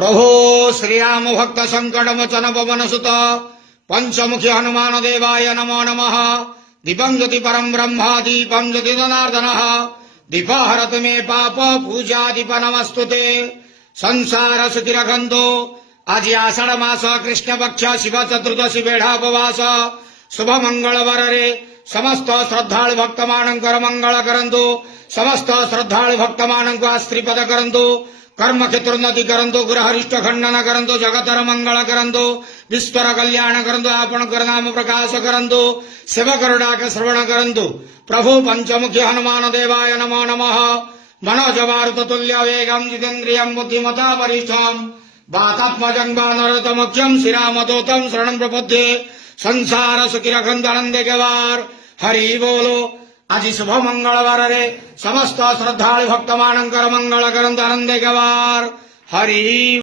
प्रभो श्रीराम भक्त संकट मोचन पवन सुत पंचमुखी हनुमान देवाय नमो नमः। दीपं ज्योति परम ब्रह्म दीपं ज्योति जनार्दन दीपहरत मे पाप पूजा दीप नमस्तुते। संसार सुखी रखंतो आज आषाढ़ मास कृष्ण पक्ष शिव चतुर्दशी बेढ़ापवास शुभ मंगलवार रे समस्त श्रद्धालु भक्त मानकर मंगल करंतु। समस्त श्रद्धालु भक्त मानक आश्रीपद करंतु। कर्म क्षेत्रोन्नति करंतु। गृहरिष्ट खंडन करंतु। जगतर मंगल करंतु। विश्वर कल्याण करंतु। आपण नाम प्रकाश करंतु। सेवकर डाक श्रवण करंतु। प्रभु पंचमुखी हनुमान देवाय नमो नमः। मनोजवारुत तुल्य वेगम जितेन्द्रियं बुद्धिमता वरिष्ठम वातात्मजं वानरतमुख्यं श्रीरामदूतं शरणं प्रपद्ये। संसार सुखी रखंत आनंदे गवार। हरि बोलो। आज शुभ मंगलवार रे समस्त श्रद्धालु भक्त मानकर मंगल करंत आनंदे गवार। हरि